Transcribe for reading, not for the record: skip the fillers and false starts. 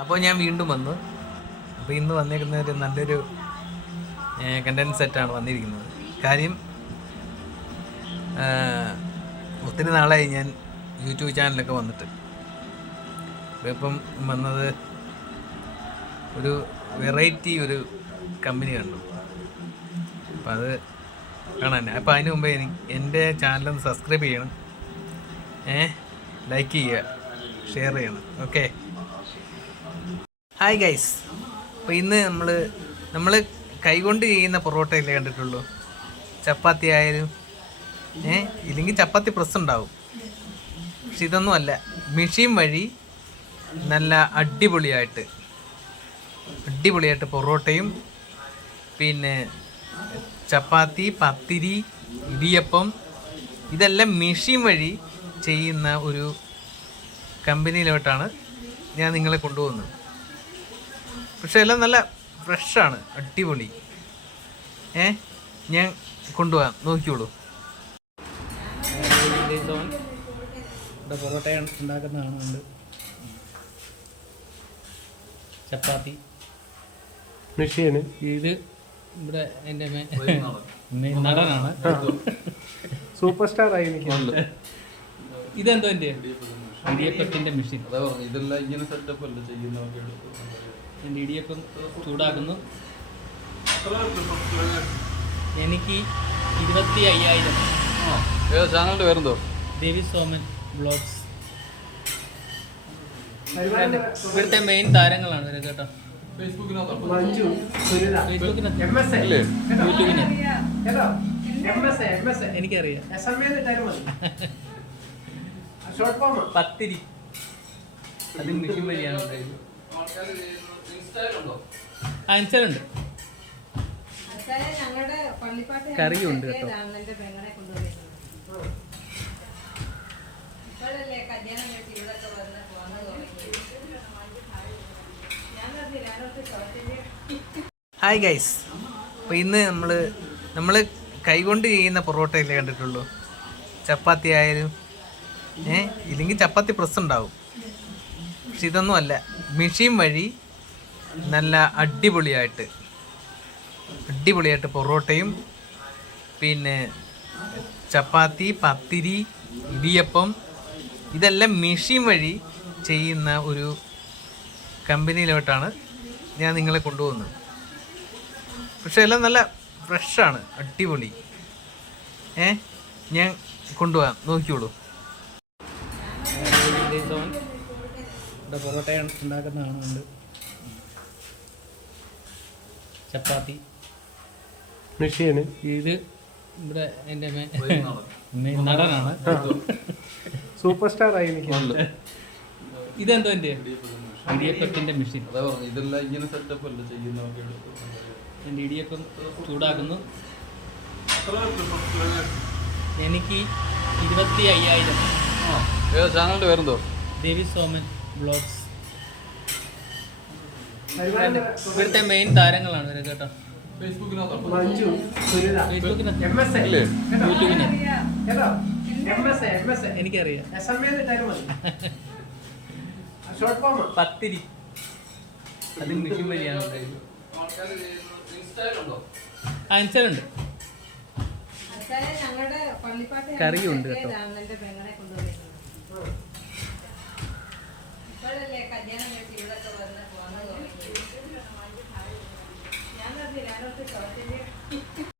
അപ്പോൾ ഞാൻ വീണ്ടും വന്നു. അപ്പോൾ ഇന്ന് വന്നിരിക്കുന്ന ഒരു നല്ലൊരു കണ്ടൻറ് സെറ്റാണ് വന്നിരിക്കുന്നത്. കാര്യം ഒത്തിരി നാളായി ഞാൻ യൂട്യൂബ് ചാനലൊക്കെ വന്നിട്ട്. ഇപ്പം വന്നത് ഒരു വെറൈറ്റി ഒരു കമ്പനി കണ്ടു. അപ്പം അത് കാണാൻ. അപ്പോൾ അതിന് മുമ്പേ എൻ്റെ ചാനലൊന്ന് സബ്സ്ക്രൈബ് ചെയ്യണം, ലൈക്ക് ചെയ്യുക, ഷെയർ ചെയ്യണം. Okay, hi guys. അപ്പോൾ ഇന്ന് നമ്മൾ കൈകൊണ്ട് ചെയ്യുന്ന പൊറോട്ടയല്ലേ കണ്ടിട്ടുള്ളൂ. ചപ്പാത്തി ആയാലും ഇല്ലെങ്കിൽ ചപ്പാത്തി പ്രസ് ഉണ്ടാവും. പക്ഷെ ഇതൊന്നും അല്ല, മെഷീൻ വഴി നല്ല അടിപൊളിയായിട്ട് പൊറോട്ടയും പിന്നെ ചപ്പാത്തി, പത്തിരി, ഇടിയപ്പം ഇതെല്ലാം മെഷീൻ വഴി ചെയ്യുന്ന ഒരു കമ്പനിയിലോട്ടാണ് ഞാൻ നിങ്ങളെ കൊണ്ടുപോകുന്നത്. പക്ഷെ എല്ലാം നല്ല ഫ്രഷാണ്, അടിപൊളി. ഞാൻ കൊണ്ടുപോകാം, നോക്കിയോളൂ. ഇവിടെ പൊറോട്ട ഉണ്ടാക്കുന്ന കാണുന്നുണ്ട്. ചപ്പാത്തി മെഷീന് ഇത് ഇവിടെ എൻ്റെ നടനാണ്, സൂപ്പർ സ്റ്റാർ ആയി നിൽക്കുന്നുണ്ട്. ഇതെന്തോ എൻ്റെ ഇടിയപ്പത്തിൻ്റെ മെഷീൻ. ഇതെല്ലാം ഇങ്ങനെ സെറ്റപ്പ് അല്ല ചെയ്യുന്നവർക്ക്. എൻ്റെ ഇടിയപ്പം ചൂടാക്കുന്നു. എനിക്ക് 25,000. ചാനലിന്റെ പേരെന്തോ? ദേവി സോമൻ ബ്ലോഗ്സ്. ഇവിടുത്തെ മെയിൻ താരങ്ങളാണ് ഇവര് കേട്ടോ. മഞ്ജു, സുനിത, ഫേസ്ബുക്കിനകത്ത്, യൂട്യൂബിന് എനിക്കറിയാം. പത്തിരി അത് മെഷീൻ വഴിയാണ് ഉണ്ടായത്. ഇൻസ്റ്റയിലുണ്ട്, കറിയുണ്ട് കേട്ടോ. Hi guys. അപ്പോൾ ഇന്ന് നമ്മൾ കൈകൊണ്ട് ചെയ്യുന്ന പൊറോട്ടയല്ലേ കണ്ടിട്ടുള്ളൂ. ചപ്പാത്തി ആയാലും ഇല്ലെങ്കിൽ ചപ്പാത്തി പ്രസ് ഉണ്ടാവും. പക്ഷെ ഇതൊന്നും അല്ല, മെഷീൻ വഴി നല്ല അടിപൊളിയായിട്ട് പൊറോട്ടയും പിന്നെ ചപ്പാത്തി, പത്തിരി, ഇടിയപ്പം ഇതെല്ലാം മെഷീൻ വഴി ചെയ്യുന്ന ഒരു കമ്പനിയിലോട്ടാണ് ഞാൻ നിങ്ങളെ കൊണ്ടുപോകുന്നത്. പക്ഷെ എല്ലാം നല്ല ഫ്രഷാണ്, അടിപൊളി. ഞാൻ കൊണ്ടുപോകാം, നോക്കിയോളൂ. ഇവിടെ പൊറോട്ട ഉണ്ടാക്കുന്ന കാണുന്നുണ്ട്. ചപ്പാത്തി മെഷീന് ഇത് ഇവിടെ എൻ്റെ നടനാണ്, സൂപ്പർ സ്റ്റാർ ആയി നിൽക്കുന്നുണ്ട്. ഇതെന്തോ എൻ്റെ ഇടിയപ്പത്തിൻ്റെ മെഷീൻ. ഇതെല്ലാം ഇങ്ങനെ സെറ്റപ്പ് അല്ല ചെയ്യുന്നവർക്ക്. എൻ്റെ ഇടിയപ്പം ചൂടാക്കുന്നു. എനിക്ക് 25,000. ചാനലിന്റെ പേരെന്തോ? ദേവി സോമൻ ബ്ലോഗ്സ്. ഇവിടുത്തെ മെയിൻ താരങ്ങളാണ് ഇവര് കേട്ടോ. മഞ്ജു, സുനിത, ഫേസ്ബുക്കിനകത്ത്, യൂട്യൂബിന് എനിക്കറിയാം. പത്തിരി അത് മെഷീൻ വഴിയാണ് ഉണ്ടായത്. ഇൻസ്റ്റയിലുണ്ട്, കറിയുണ്ട് കേട്ടോ.